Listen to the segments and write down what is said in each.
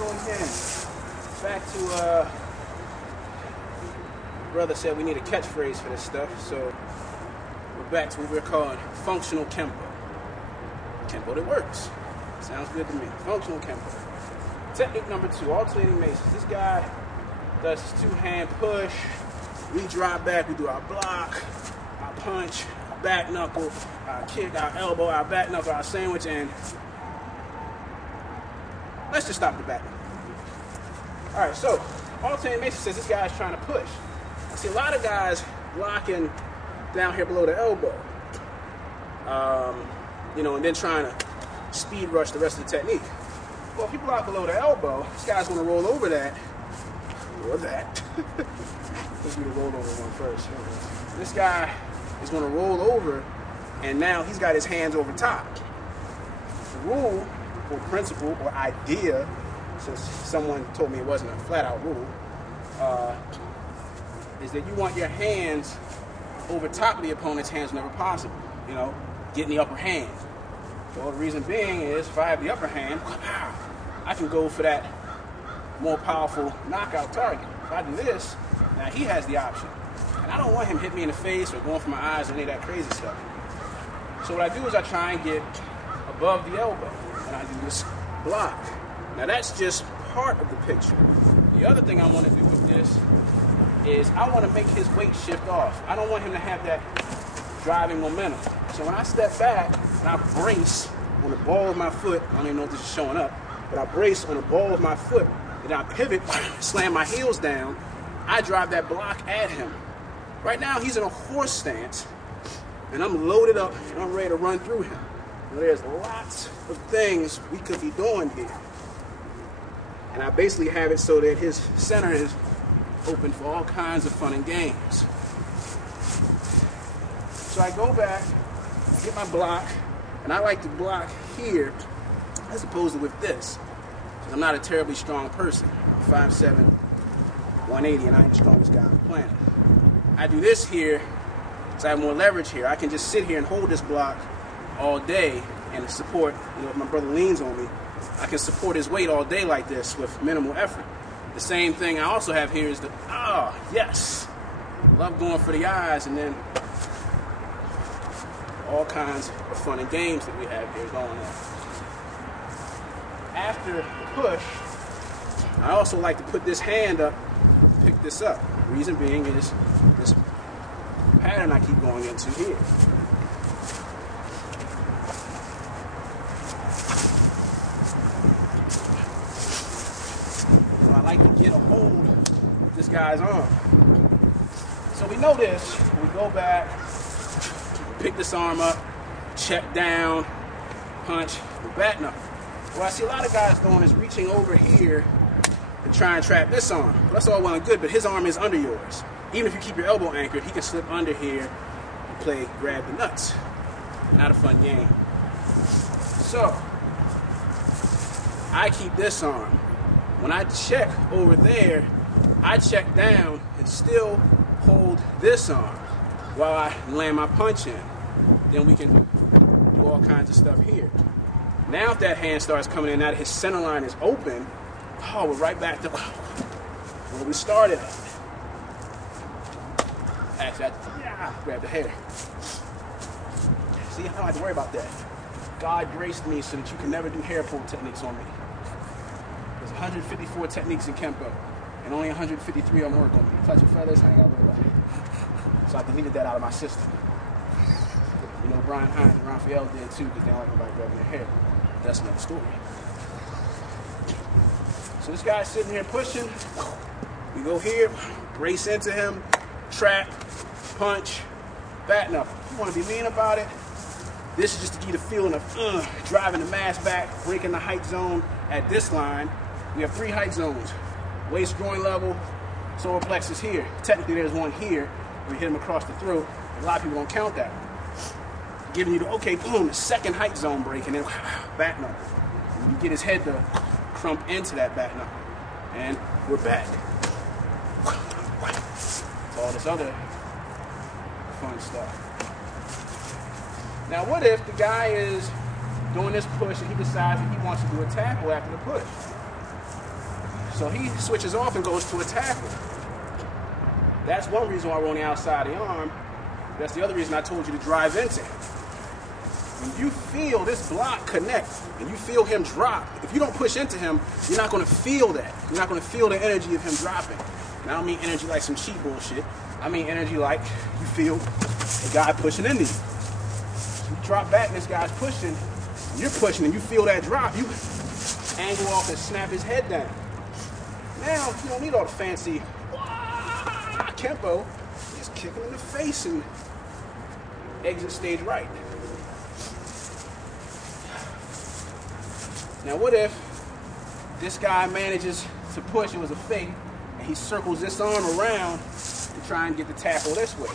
go again. Back to, brother said we need a catchphrase for this stuff, so we're back to what we're calling functional Kenpo. Kenpo that works. Sounds good to me. Functional Kenpo. Technique number 2, alternating maces. This guy does his 2-hand push. We drop back, we do our block, our punch, our back knuckle, our kick, our elbow, our back knuckle, our sandwich, and let's just stop the back knuckle. All right, so alternating maces says this guy's trying to push. I see a lot of guys blocking down here below the elbow, you know, and then trying to speed rush the rest of the technique. Well, if you block below the elbow, this guy's going to roll over that, or that. Let's do the roll over one first. This guy is going to roll over, and now he's got his hands over top. The rule, or principle, or idea, since someone told me it wasn't a flat-out rule, is that you want your hands over top of the opponent's hands whenever possible. You know, getting the upper hand. Well, the reason being is if I have the upper hand, I can go for that more powerful knockout target. If I do this, now he has the option. And I don't want him hitting me in the face or going for my eyes or any of that crazy stuff. So what I do is I try and get above the elbow, and I do this block. Now that's just part of the picture. The other thing I want to do with this is I want to make his weight shift off. I don't want him to have that driving momentum. So when I step back and I brace on the ball of my foot, I don't even know if this is showing up, but I brace on the ball of my foot, and I pivot, slam my heels down, I drive that block at him. Right now he's in a horse stance, and I'm loaded up and I'm ready to run through him. Now, there's lots of things we could be doing here. And I basically have it so that his center is open for all kinds of fun and games. So I go back, I get my block, and I like to block here as opposed to with this. Because I'm not a terribly strong person. I'm 5'7", 180, and I ain't the strongest guy on the planet. I do this here because I have more leverage here. I can just sit here and hold this block all day and support, you know, if my brother leans on me, I can support his weight all day like this with minimal effort. The same thing I also have here is the, yes, love going for the eyes, and then all kinds of fun and games that we have here going on. After the push, I also like to put this hand up, pick this up. Reason being is this pattern I keep going into here. So I like to get a hold of this guy's arm. So we know this, we go back, pick this arm up, check down, punch, the back knuckle. What I see a lot of guys doing is reaching over here and try and trap this arm. Well, that's all well and good, but his arm is under yours. Even if you keep your elbow anchored, he can slip under here and play grab the nuts. Not a fun game. So, I keep this arm. When I check over there, I check down and still hold this arm while I land my punch in. Then we can do all kinds of stuff here. Now if that hand starts coming in, now that his center line is open, we're right back to where we started. Actually, I grab the hair. See, I don't have to worry about that. God graced me so that you can never do hair pull techniques on me. There's 154 techniques in Kenpo, and only 153 of them work on me. Clutching feathers, I ain't got to worry about it. So I deleted that out of my system. You know, Brian Hines and Raphael did too, because they don't like nobody grabbing their hair. That's another story. So this guy's sitting here pushing. We go here, brace into him, trap, punch, back knuckle. You want to be mean about it? This is just to give you the feeling of driving the mass back, breaking the height zone at this line. We have 3 height zones. Waist, groin level, solar plexus here. Technically there's one here where we hit him across the throat. A lot of people don't count that one. Giving you the, okay, boom, the second height zone break, and then back knuckle. And you get his head to crump into that back knuckle. And we're back. All this other fun stuff. Now what if the guy is doing this push and he decides that he wants to do a tackle after the push? So he switches off and goes to a tackle. That's one reason why we're on the outside of the arm. That's the other reason I told you to drive into him. When you feel this block connect and you feel him drop, if you don't push into him, you're not going to feel that. You're not going to feel the energy of him dropping. And I don't mean energy like some cheap bullshit. I mean energy like you feel the guy pushing into you. You drop back and this guy's pushing, and you're pushing and you feel that drop, you angle off and snap his head down. Now, you don't need all the fancy Kenpo. Just kick him in the face and exit stage right. Now what if this guy manages to push, it was a fake, and he circles this arm around to try and get the tackle this way.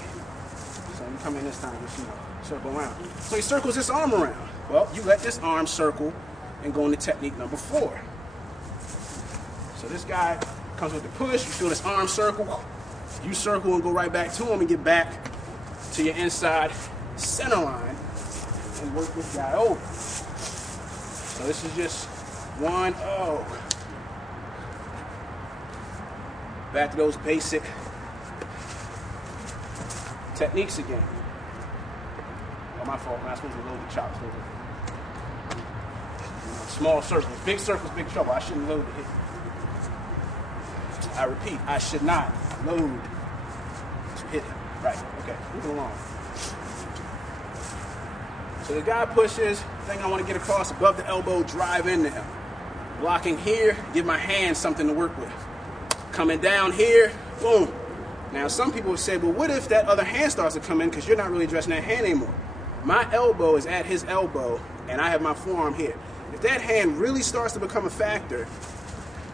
So you come in this time, just, circle around. So he circles this arm around. Well, you let this arm circle and go into technique number 4. So this guy comes with the push, you feel this arm circle, you circle and go right back to him and get back to your inside center line and work this guy over. So this is just 1-0. Back to those basic techniques again. Oh, my fault. I'm not supposed to load the chops. Small circles. Big circles, big trouble. I shouldn't load the hit. I repeat, I should not load to hit him. Right. Okay. Moving along. So the guy pushes. Thing I want to get across, above the elbow, drive into him. Blocking here, give my hand something to work with. Coming down here, boom. Now some people have said, well, what if that other hand starts to come in because you're not really addressing that hand anymore? My elbow is at his elbow, and I have my forearm here. If that hand really starts to become a factor,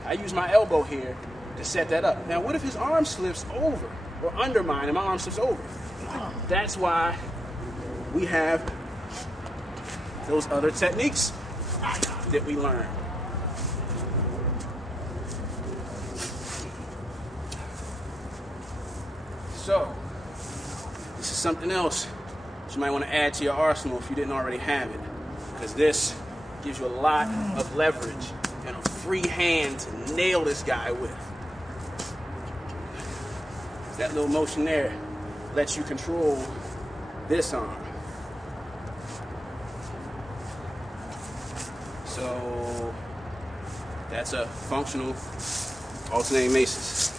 I use my elbow here to set that up. Now what if his arm slips over, or under mine, and my arm slips over? That's why we have those other techniques that we learn. So, this is something else that you might want to add to your arsenal if you didn't already have it. Because this gives you a lot of leverage and a free hand to nail this guy with. That little motion there lets you control this arm. So that's a functional alternating maces.